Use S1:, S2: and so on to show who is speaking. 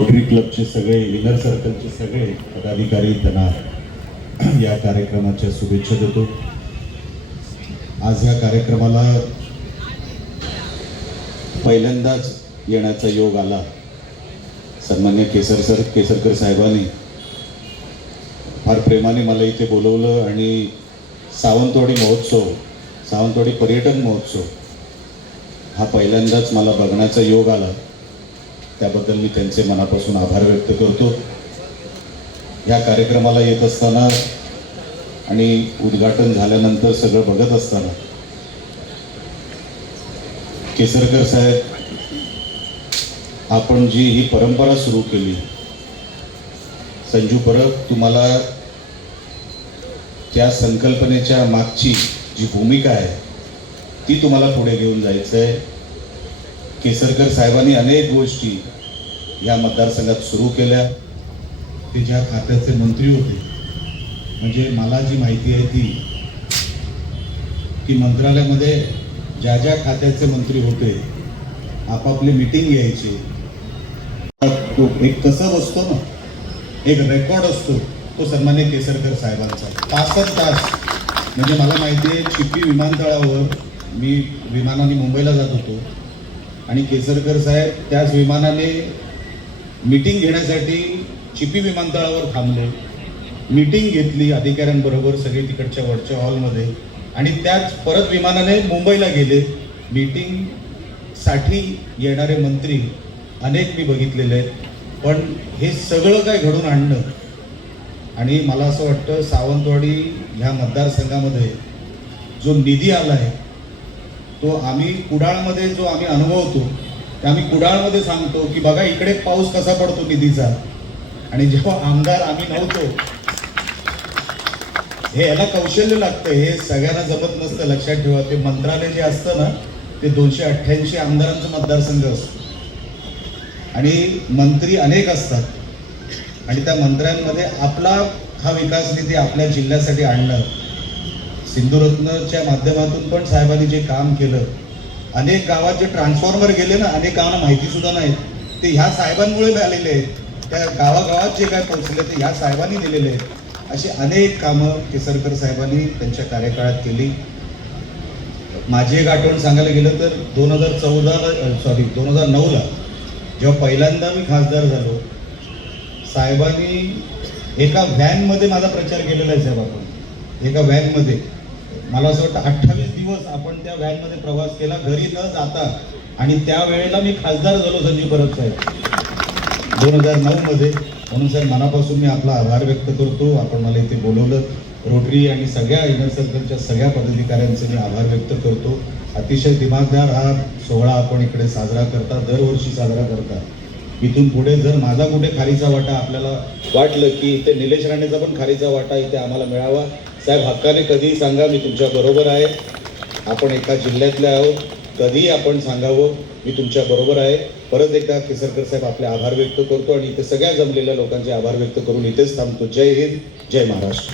S1: Rotary क्लबचे सगळे inner सर्कलचे सगळे पदाधिकारी त्यांना या कार्यक्रमाच्या शुभेच्छा देतो. आज या कार्यक्रमाला पहिल्यांदाच येण्याचा योग आला. सन्मान्य केसर सर केसरकर साहेबांनी फार प्रेमाने मला इथे बोलवलं आणि सावंतवाडी महोत्सव सावंतवाडी पर्यटन महोत्सव हा पहिल्यांदाच मला बघण्याचा योग आला. त्याबद्दल मी त्यांचे मनापासून आभार व्यक्त करतो. या कार्यक्रमाला येत असताना आणि उद्घाटन झाल्यानंतर सगळं बघत असताना केसरकर साहेब आपण जी ही परंपरा सुरू केली संजू परब तुम्हाला त्या संकल्पनेच्या मागची जी भूमिका आहे ती तुम्हाला पुढे घेऊन जायचं आहे केसरकर साहेबांनी अनेक गोष्टी या मतदारसंघात सुरू केल्या. ते ज्या खात्याचे मंत्री होते म्हणजे मला जी माहिती आहे ती की मंत्रालयामध्ये ज्या ज्या खात्याचे मंत्री होते आपापली मिटिंग घ्यायची. तो एक कसं बसतो ना एक रेकॉर्ड असतो तो सन्मान्य केसरकर साहेबांचा. तासच तास म्हणजे मला माहिती आहे चिपी विमानतळावर मी विमानाने मुंबईला जात होतो. आणि केसरकर साहेब त्याच विमानाने मीटिंग घेण्यासाठी चिपी विमानतळावर थांबले. मीटिंग घेतली अधिकाऱ्यांबरोबर सगळे तिकडच्या वरच्या हॉलमध्ये. आणि त्याच परत विमानाने मुंबईला गेले. मीटिंगसाठी येणारे मंत्री अनेक मी बघितलेले आहेत. पण हे सगळं काय घडून आणणं? आणि मला असं वाटतं सावंतवाडी ह्या मतदारसंघामध्ये जो निधी आला आहे तो आम्ही कुडाळमध्ये जो आम्ही अनुभवतो ते आम्ही कुडाळमध्ये सांगतो की बघा इकडे पाऊस कसा पडतो निधीचा. आणि जेव्हा आमदार आम्ही नव्हतो हे याला कौशल्य लागतं हे सगळ्यांना जमत नसतं. लक्षात ठेवा ते मंत्रालय जे असतं ना ते दोनशे अठ्ठ्याऐंशी आमदारांचा मतदारसंघ असतो. आणि मंत्री अनेक असतात. आणि त्या मंत्र्यांमध्ये आपला हा विकास निधी आपल्या जिल्ह्यासाठी आणणं सिंधुरत्नच्या माध्यमातून पण साहेबांनी जे काम केलं अनेक गावात जे ट्रान्सफॉर्मर गेले ना अनेक गावांना माहिती सुद्धा नाही ते ह्या साहेबांमुळे मिळालेले आहेत. त्या गावागावात जे काय पोहोचले ते ह्या साहेबांनी दिलेले आहेत. अशी अनेक कामं केसरकर साहेबांनी त्यांच्या कार्यकाळात केली. माझी एक आठवण सांगायला गेलं तर दोन हजार चौदाला सॉरी दोन हजार नऊला जेव्हा पहिल्यांदा मी खासदार झालो साहेबांनी एका व्हॅनमध्ये माझा प्रचार केलेला आहे साहेब आपण. एका व्हॅनमध्ये मला असं वाटतं अठ्ठावीस दिवस आपण त्या व्हॅनमध्ये प्रवास केला घरी न जाता. आणि त्यावेळेला मी खासदार झालो संजीव परब साहेब. दोन हजार नऊमध्ये म्हणून साहेब मनापासून मी आपला आभार व्यक्त करतो. आपण मला इथे बोलवलं. रोटरी आणि सगळ्या इनर सर्कलच्या सगळ्या पदाधिकाऱ्यांचे मी आभार व्यक्त करतो. अतिशय दिमागदार हा सोहळा आपण इकडे साजरा करता दरवर्षी साजरा करता. इथून पुढे जर माझा कुठे खारीचा वाटा आपल्याला वाटलं की इथे निलेश राणेचा पण खारीचा वाटा इथे आम्हाला मिळावा साहेब हक्काने कधीही सांगा मी तुमच्या बरोबर आहे. आपण एका जिल्ह्यातले आहोत कधीही आपण सांगावं मी तुमच्या बरोबर आहे. परत एकदा केसरकर साहेब आपले आभार व्यक्त करतो आणि इथे सगळ्या जमलेल्या लोकांचे आभार व्यक्त करून इथेच थांबतो. जय हिंद जय महाराष्ट्र.